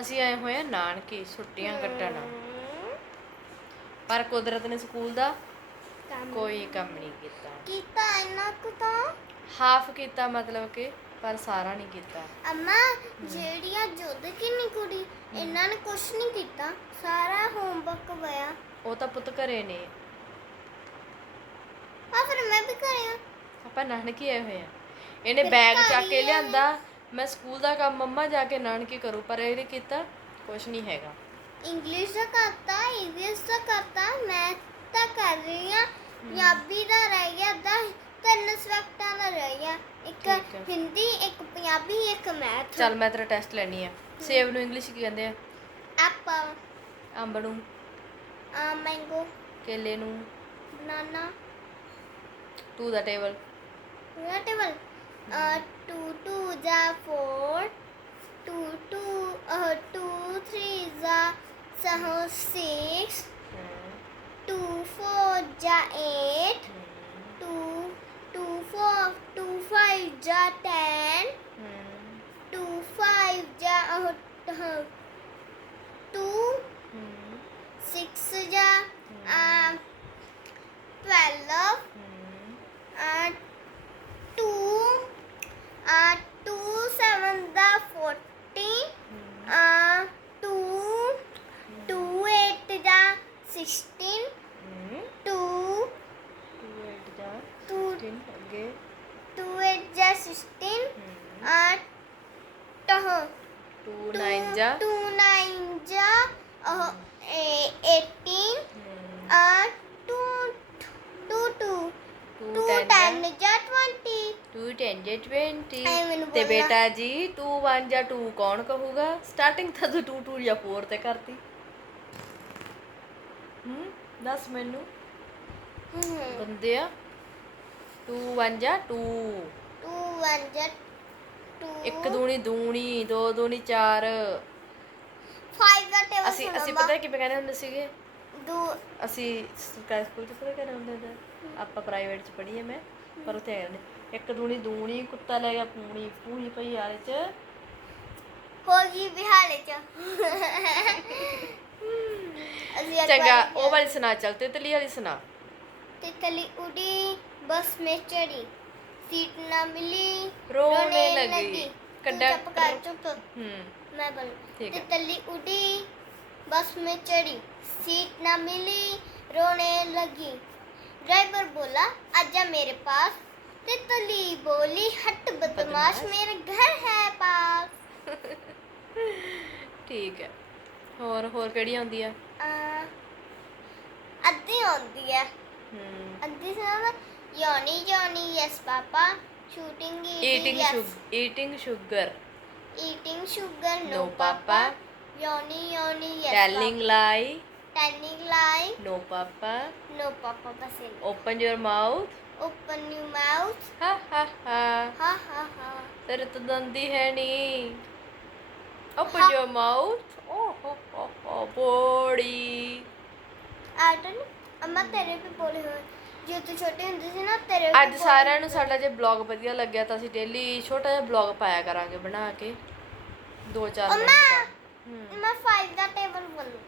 ਅਸੀਂ ਆਏ ਹੋਏ ਆ ਨਾਨਕੇ ਛੁੱਟੀਆਂ ਕੱਟਣ। ਪਰ ਕੁਦਰਤ ਨੇ ਸਕੂਲ ਦਾ ਕੋਈ ਕੰਮ ਨਹੀਂ ਕੀਤਾ। ਕੀਤਾ ਇਹਨਾਂ ਕੋ ਤਾਂ? ਹਾਫ ਕੀਤਾ ਮਤਲਬ ਕਿ ਪਰ ਸਾਰਾ ਨਹੀਂ ਕੀਤਾ। ਅਮਾ ਜਿਹੜੀਆਂ ਜੁੱਧ ਕਿੰਨੀ ਕੁੜੀ ਇਹਨਾਂ ਨੇ ਕੁਛ ਨਹੀਂ ਕੀਤਾ। ਸਾਰਾ ਹੋਮਵਰਕ ਹੋਇਆ। ਉਹ ਤਾਂ ਪੁੱਤ ਘਰੇ ਨੇ। ਆ ਫਿਰ ਮੈਂ ਵੀ ਕਰਿਆ ਆਪਾਂ ਨਾਨਕੇ ਆਏ ਹੋਏ ਆ। ਇਹਨੇ ਬੈਗ ਚੱਕ ਕੇ ਲਿਆਂਦਾ। ਮੈਂ ਸਕੂਲ ਦਾ ਕੰਮ ਮੰਮਾ ਜਾ ਕੇ ਨਾਨਕੇ ਕਰੂ ਪਰ ਇਹਨੇ ਕੀਤਾ ਕੁਝ ਨਹੀਂ ਹੈਗਾ। ਇੰਗਲਿਸ਼ ਦਾ ਕਰਤਾ ਇੰਗਲਿਸ਼ ਦਾ ਕਰਤਾ ਮੈਥ ਤਾਂ ਕਰ ਰਹੀ ਆ ਪੰਜਾਬੀ ਦਾ ਰਹਿ ਗਿਆ ਦਾ ਤਿੰਨ ਸਬਜੈਕਟਾਂ ਦਾ ਰਹਿ ਗਿਆ। ਇੱਕ ਠੀਕ ਹੈ। ਹਿੰਦੀ ਇੱਕ ਪੰਜਾਬੀ ਇੱਕ ਮੈਥ। ਚੱਲ ਮੈਂ ਤੇਰਾ ਟੈਸਟ ਲੈਣੀ ਆ। ਸੇਬ ਨੂੰ ਇੰਗਲਿਸ਼ ਕੀ ਕਹਿੰਦੇ ਆ? ਐਪਲ ਅੰਬ ਨੂੰ। ਮੈਂਗੋ ਕੇਲੇ ਨੂੰ। ਬਨਾਨਾ। ਟੂ ਦਾ ਟੇਬਲ ਟੇਬਲ ਟੂ ਟੂ ਜਾ 4 ਟੂ ਟੂ ਟੂ 3 ਜਾ ਸਹੋ 6 ਟੂ 4 ਜਾ 8 two two four two five ja ten two five ja uh, uh, two six ja um twelve 16 2 2 8 ਜਾ 16 ਅੱਗੇ। 2 8 ਜਾ 16 8 ਤਹ 2 9 ਜਾ 2 9 ਜਾ 18 8 2 2 2 2 10 ਜਾ 20 2 10 ਜਾ 20 ਤੇ ਬੇਟਾ ਜੀ ਟੂ 1 ਜਾ ਟੂ ਕੌਣ ਕਹੂਗਾ? ਸਟਾਰਟਿੰਗ ਤਾਂ 2 2 ਜਾਂ 4 ਤੇ ਕਰਤੀ। ਹੂੰ ਦੱਸ ਮੈਨੂੰ. ਬੰਦੇ ਆ। 2 1 ਜਾਂ 2 two one ja two ਇੱਕ ਦੂਣੀ ਦੂਣੀ ਦੋ ਦੂਣੀ 4 five ਦਾ table ਅਸੀਂ ਅਸੀਂ। ਪਤਾ ਕਿਵੇਂ ਕਹਿੰਦੇ ਹੁੰਦੇ ਸੀਗੇ? ਦੋ। ਅਸੀਂ ਸਰਕਾਰੀ ਸਕੂਲ ਚ ਪਤਾ ਕਹਿੰਦੇ ਹੁੰਦੇ ਸੀ ਆਪਾਂ ਪ੍ਰਾਈਵੇਟ ਚ ਪੜ੍ਹੀ ਆ ਮੈਂ ਪਰ ਉੱਥੇ ਕਹਿੰਦੇ ਇੱਕ ਦੂਣੀ ਦੂਣੀ ਕੁੱਤਾ ਲੈ ਗਿਆ ਪੂਣੀ ਪੂਣੀ ਪਈ ਆਲੇ ਚ। ਹੋ ਗਈ ਬਿਹਾਲੇ ਚ। चंगा ओ वाली सुना चल तितली वाली सुना तितली उड़ी बस में चढ़ी सीट ना मिली रोने, रोने लगी, लगी। चुप कर चुप मैं बोल तितली उड़ी बस में चढ़ी सीट ना मिली रोने लगी ड्राइवर बोला आजा मेरे पास तितली बोली हट बदमाश मेरे घर है पास ठीक है ਹੋਰ ਹੋਰ ਕਿਹੜੀ ਆਉਂਦੀ ਆ? ਅਹ, ਅੱਧੀ ਆਉਂਦੀ ਹੈ। ਹਮ ਅੱਧੀ ਸਿਰਫ Johnny Johnny yes papa shooting eating sugar eating sugar eating sugar no papa. Johnny Johnny yes telling lie telling lie no papa no papa ਬਸ ਇਹ। Open your mouth open you mouth ha ha ha ਹਾ ਹਾ ਹਾ। ਤੇਰੇ ਤਾਂ ਦੰਦੀ ਹੈ ਨਹੀਂ open your mouth don't know ਅਮਾ ਤੇਰੇ ਵੀ ਬੋਲੇ ਹੋਏ। ਜੇ ਤੂੰ ਛੋਟੇ ਹੁੰਦੇ ਸੀ ਨਾ ਤੇਰੇ ਵੀ ਅੱਜ ਬੋਲੇ ਸਾਰਿਆਂ ਨੂੰ। ਸਾਡਾ ਜੇ ਬਲੌਗ ਵਧੀਆ ਲੱਗਿਆ ਤਾਂ ਅਸੀਂ ਡੇਲੀ ਛੋਟਾ ਜਿਹਾ ਬਲੌਗ ਪਾਇਆ ਕਰਾਂਗੇ ਬਣਾ ਕੇ। 2-4 ਮਿੰਟ ਦਾ। ਮੈਂ 5 ਦਾ ਟੇਬਲ ਬੋਲੂ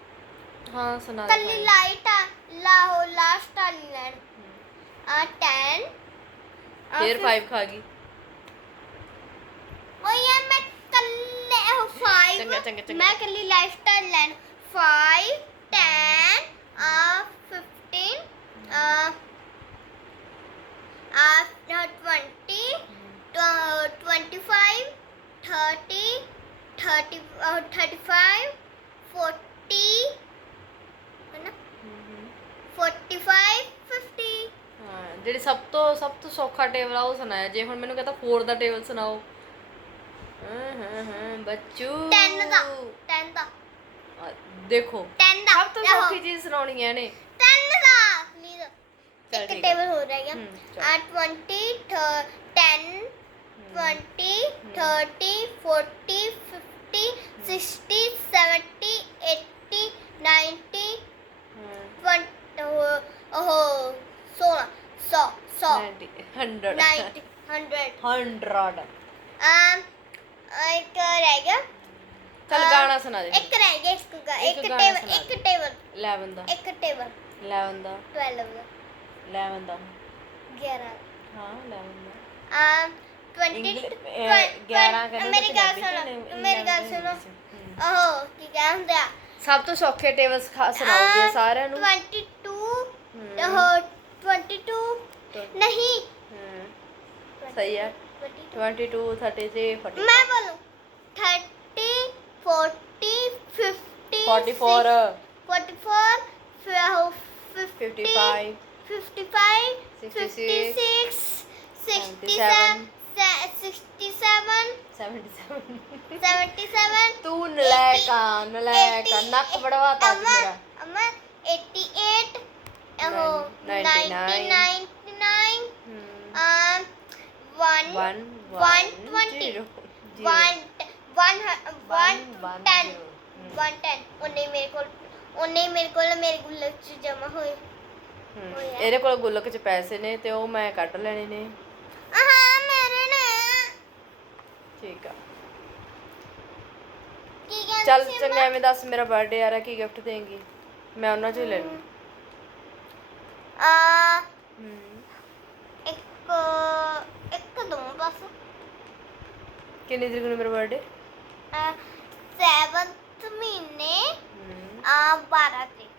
ਹਾਂ ਸੁਣਾ ਦੇ ਕੱਲੀ ਭਾਈ। ਲਾਈਟ ਆ ਲਾਹੋ ਲਾਸਟ ਵਾਲੀ ਲਾਈਨ ਆ 10 ਆ ਫੇਰ ਫਿਰ- 5 ਖਾ ਗਈ। ਓ ਯਾਰ ਮੈਂ ਕੱਲੇ ਉਹ 5 ਚੰਗਾ, ਚੰਗਾ, ਚੰਗਾ। ਮੈਂ ਕੱਲੀ ਲਾਈਫਸਟਾਈਲ ਲੈਣ। 5 10 ਆ 15 ਆ ਆ 20 uh, 25 30 30 uh, 35 40 है ना 45 50 ਹਾਂ ਜਿਹੜੀ ਸਭ ਤੋਂ ਸਭ ਤੋਂ ਸੌਖਾ ਟੇਬਲ ਆ ਉਹ ਸੁਣਾਇਆ। ਜੇ ਹੁਣ ਮੈਨੂੰ ਕਹਤਾ 4 ਦਾ ਟੇਬਲ ਸੁਣਾਓ। ਹਾਂ ਹਾਂ ਹਾਂ ਬੱਚੂ। 10 ਦਾ 10 ਦਾ। ਆ, ਦੇਖੋ। 10 ਦਾ। ਸਭ ਤੋਂ ਦੇਖੋ, ਸੌਖੀ ਚੀਜ਼ ਸੁਣਾਉਣੀ ਹੈ ਨੇ। 10 ਦਾ। ਪਲੀਜ਼ ਚੱਲ ਇੱਕ ਠੀਕ ਹੈ। ਟੇਬਲ ਹੋ ਰਹੇਗਾ ਹੂੰ, ਚੱਲ। ਆ 20 th- 10 20 30 40 50 60 70 80 90 ਹਾਂ। 20 ਉਹ ਉਹ 16 100 100 90 100 90 100 100 um ਇੱਕ ਰਹਿ ਗਿਆ। ਗਾਣਾ ਸੁਣਾ ਦੇ ਇੱਕ ਰਹਿ ਗਿਆ ਇੱਕ ਗਾ- ਇੱਕ ਇੱਕ ਗਾਣਾ ਟੇਬਲ ਸੁਣਾ ਇੱਕ ਟੇਬਲ। ਲੈ ਬੰਦਾ ਇੱਕ ਟੇਬਲ। ਲੈ ਬੰਦਾ 12 ਦਾ। ਲੈ ਬੰਦਾ 11 ਹਾਂ ਲੈ ਬੰਦਾ ਆ 20 ਇੰਗਲਿਸ਼ twen- 11 twen- ਕਹਿੰਦੇ ਮੇਰੀ ਗੱਲ ਪੰਜਾਬੀ ਚ ਸੁਣੋ ਨੇ, ਮੇਰੀ ਗੱਲ ਇੰਗਲਿਸ਼ ਸੁਣੋ। ਚ। ਹਮ। ਓਹ ਕੀ ਕਹਿੰਦੇ ਆ? ਸਭ ਤੋਂ ਸੌਖੇ ਟੇਬਲ ਅਹ, ਸਾਰਿਆਂ ਨੂੰ? 22 ਹਮ। ਉਹ 22 तो- ਨਹੀਂ। ਸਹੀ ਹੈ 22 22 33 40 ਮੈਂ ਬੋਲੂੰ। 30 40 50 44 44 50 55 55 66, 56 77, 67 77 77 ਤੂੰ ਨਲਾਇਕਾ ਨਲਾਇਕਾ ਨੱਕ ਬੜਵਾ ਤਾ ਮੇਰਾ ਅਮਾ 88 ਉਹ 99, 99 ਹਮ, um 1 one, one, one, twenty. zero, 1 zero. 1 One, 1 one, 10 zero. ਹਮ, 1 10 ਉਹਨੇ ਮੇਰੇ ਕੋਲ ਉਹਨੇ ਮੇਰੇ ਕੋਲ ਮੇਰੇ ਗੁੱਲਕ ਚ ਜਮਾ ਹੋਏ। ਹਮ, ਹੋਇਆ। ਇਹਦੇ ਕੋਲ ਗੁੱਲਕ ਚ ਪੈਸੇ ਨੇ ਤੇ ਉਹ ਮੈਂ ਕੱਢ ਲੈਣੇ ਨੇ। ਆਹਾਂ ਮੇਰੇ ਨੇ। ਠੀਕ ਆ। ਕੀ ਕਹਿੰਦੇ ਚੱਲ ਸੀ ਚੰਗਾ ਐਵੇਂ ਦੱਸ ਮੇਰਾ ਬਰਥਡੇ ਆ ਰਿਹਾ ਕੀ ਗਿਫਟ ਦੇਂਗੀ? ਮੈਂ ਉਹਨਾਂ ਚੋਂ ਹੀ ਲੈ ਲੂੰ ਆ ਹਮ, ਇੱਕ ਇੱਕ ਦੋ ਬਸ। ਕਿੰਨੀ ਤਰੀਕ ਨੂੰ ਮੇਰਾ ਬਰਥਡੇ 7th ਮਹੀਨੇ ਆ 12 ਤਰੀਕ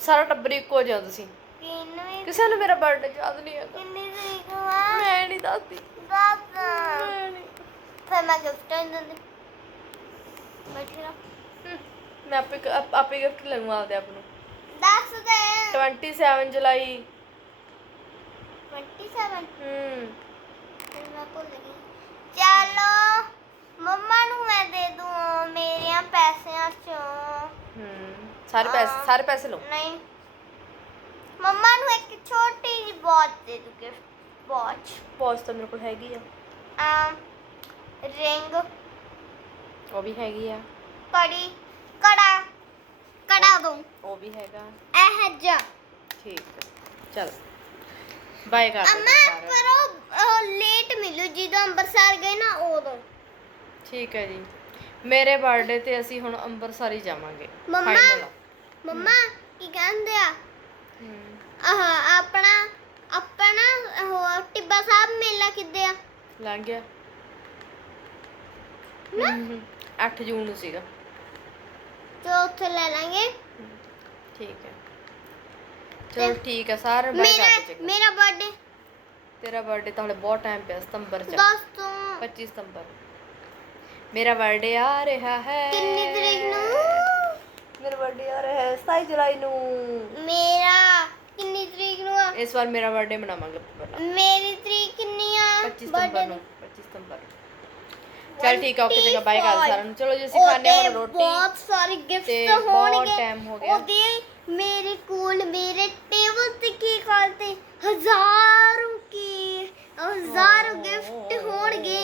ਸਾਰਾ ਟੱਬਰ ਇੱਕੋ ਜਿਹਾ ਤੁਸੀਂ ਕਿੰਨੇ ਕਿਸੇ ਨੂੰ ਮੇਰਾ ਬਰਥਡੇ ਯਾਦ ਨਹੀਂ ਹੈਗਾ। ਕਿੰਨੀ ਤਰੀਕ ਆ ਮੈਂ ਨਹੀਂ ਦੱਸਦੀ। ਦੱਸ। ਮੈਂ ਨਹੀਂ। ਫਿਰ ਮੈਂ ਗਿਫਟ ਨਹੀਂ ਦਿੰਦੀ ਬੈਠੀ ਰਹੋ। ਹਮ, ਮੈਂ ਆਪੇ ਆਪ- ਆਪੇ ਗਿਫਟ ਲੈ ਲੂੰ ਆਪਦੇ ਆਪ ਨੂੰ। ਦੱਸ ਦੇ। 27 ਜੁਲਾਈ। 27 ਹਮ ਫਿਰ ਮੈਂ ਭੁੱਲ ਗਈ। ਚਲੋ। ਮੰਮਾ ਨੂੰ ਮੈਂ ਦੇ ਦੂੰ ਮੇਰਿਆਂ ਪੈਸਿਆਂ ਚੋਂ। ਹਮ ਸਾਰੇ ਪੈਸੇ ਹਾਂ। ਸਾਰੇ ਪੈਸੇ ਲਓ। ਨਹੀਂ। ਮੰਮਾ ਨੂੰ ਇੱਕ ਛੋਟੀ ਜਿਹੀ ਵਾਚ ਦੇ ਦੂ ਗਿਫਟ ਵਾਚ। ਪੋਸਟ ਤਾਂ ਮੇਰੇ ਕੋਲ ਹੈਗੀ ਆ। ਆ ਰਿੰਗ। ਉਹ ਵੀ ਹੈਗੀ ਆ। ਕੜੀ ਕੜਾ ਕੜਾ ਦੂੰ। ਉਹ ਵੀ ਹੈਗਾ। ਇਹ ਜਾ ਠੀਕ ਚਲ। ਬਾਏ ਕਰ ਅਮਾ ਸਾਰਿਆਂ ਨੂੰ। ਪਰ ਉਹ- ਉਹ ਲੇਟ ਮਿਲੂ ਜਦੋਂ ਅੰਮ੍ਰਿਤਸਰ ਗਏ ਨਾ ਉਦੋਂ। ਠੀਕ ਹੈ ਜੀ। ਮੇਰੇ ਬਰਥਡੇ ਤੇ ਅਸੀਂ ਹੁਣ ਅੰਮ੍ਰਿਤਸਰ ਹੀ ਜਾਵਾਂਗੇ। ਮੰਮਾ। Final ਆ। ਮੰਮਾ ਕੀ ਕਹਿੰਦੇ ਆ? ਹਮ, ਆਹ ਆਪਣਾ ਆਪਣਾ ਉਹ ਟਿੱਬਾ ਸਾਹਿਬ ਮੇਲਾ ਕਿੱਦੇ ਆ? ਲੰਘ ਗਿਆ। 8 ਜੂਨ ਨੂੰ ਸੀਗਾ। ਤੇ ਉੱਥੇ ਲੈ ਲਾਂਗੇ। ਠੀਕ ਹੈ। ਚਲ ਠੀਕ ਹੈ ਬਾਏ ਮੇਰਾ ਮੇਰਾ ਬਰਥਡੇ ਤੇਰਾ ਬਰਥਡੇ ਤਾਂ ਹਲੇ ਬਹੁਤ ਟਾਈਮ ਪਿਆ ਸਤੰਬਰ ਚ ਆ। ਦੱਸ ਤੂੰ 25 ਸਤੰਬਰ। ਮੇਰਾ ਬਰਥਡੇ ਆ ਰਿਹਾ ਹੈ। ਕਿੰਨੀ ਤਰੀਕ ਨੂੰ? ਮੇਰਾ ਬਰਥਡੇ ਆ ਰਿਹਾ ਹੈ 27 ਜੁਲਾਈ ਨੂੰ। ਮੇਰਾ ਕਿੰਨੀ ਤਰੀਕ ਨੂੰ ਆ? ਇਸ ਵਾਰ ਮੇਰਾ ਬਰਥਡੇ ਮਨਾਵਾਂਗੇ ਪਹਿਲਾਂ। ਮੇਰੀ ਤਰੀਕ ਕਿੰਨੀ ਆ? 25 ਸਤੰਬਰ ਨੂੰ 25 ਸਤੰਬਰ ਚਲ ਠੀਕ ਆ ਓਕੇ ਚੰਗਾ ਬਾਏ ਕਰ ਸਾਰਿਆਂ ਨੂੰ। ਚਲੋ ਜੀ ਅਸੀਂ ਖਾਣੇ ਹੁਣ ਰੋਟੀ। ਬਹੁਤ ਸਾਰੇ ਤੇ ਗਿਫਟਸ ਬਹੁਤ ਹੋਣਗੇ time ਹੋ ਗਿਆ। ਉਹਦੇ ਮੇਰੇ ਕੋਲ ਮੇਰੇ ਟੇਬਲ ਤੇ ਕੀ ਕਰਦੇ ਹਜ਼ਾਰਾਂ ਕੀ? ਹਜ਼ਾਰ ਗਿਫਟ ਹੋਣਗੇ।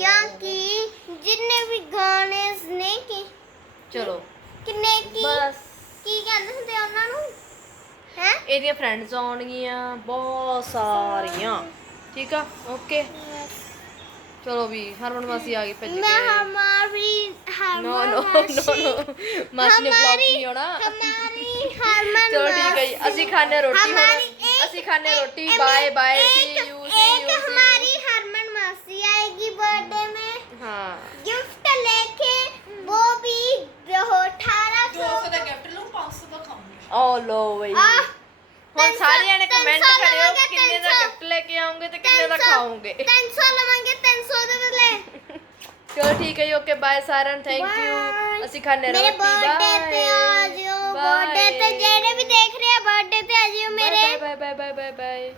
ਕਿਉਂਕਿ ਜਿੰਨੇ ਵੀ ਗਾਣੇ ਨੇ ਕਿ ਚਲੋ। ਕਿੰਨੇ ਕੀ ਬਸ। ਕੀ ਕਹਿੰਦੇ ਹੁੰਦੇ ਆ ਉਹਨਾਂ ਨੂੰ? ਹੈ? ਇਹਦੀਆਂ ਫਰੈਂਡਸ ਆਉਣਗੀਆਂ ਬਹੁਤ ਸਾਰੀਆਂ। ਠੀਕ ਆ? ਓਕੇ ਚਲੋ ਵੀ ਹਰਮਨ ਮਾਸੀ ਆ ਗਈ ਭੱਜ ਕੇ। ਮੈਂ ਹਮਾਰੀ ਨੋ ਨੋ ਨੋ ਨੋ ਮਾਸੀ ਨੇ ਬਲੌਗ ਨਹੀਂ ਹੋਣਾ ਹਮਾਰੀ ਹਰਮਨ ਚਲੋ ਠੀਕ ਹੈ ਅਸੀਂ ਖਾਣੇ ਰੋਟੀ ਅਸੀਂ ਖਾਣੇ ਰੋਟੀ। Bye bye see you see ਇੱਕ ਹਮਾਰੀ बर्थडे में ਹਾਂ गिफ्ट लेके वो भी अठारह सौ ਦਾ ਗਿਫਟ ਲਓ 500 ਦਾ ਖਾਉਂਗੀ ਓ ਲੋ ਬਈ आह, ਹੁਣ ਤਿੰਨ ਸੌ- ਸਾਰਿਆਂ ਨੇ ਤਿੰਨ ਕਮੈਂਟ ਸੌ ਕਰਿਓ ਲਵਾਂਗੇ, ਕਿੰਨੇ ਤਿੰਨ ਦਾ ਸੌ। ਗਿਫਟ ਲੈ ਕੇ ਆਉਂਗੇ ਤੇ ਕਿੰਨੇ ਦਾ ਤਿੰਨ सौ- ਖਾਓਗੇ तीन सौ लवांगे तीन सौ दे बदले ਚਲੋ ਠੀਕ ਹੈ ਜੀ ਓਕੇ ਬਾਏ ਸਾਰਿਆਂ ਨੂੰ ਥੈਂਕ Bye. ਯੂ ਅਸੀਂ ਖਾਣੇ मेरे ਰੋਟੀ बर्थडे पे आ जाओ बर्थडे पे जेड़े भी देख रहे हैं बर्थडे पे आ जाओ मेरे bye bye bye bye bye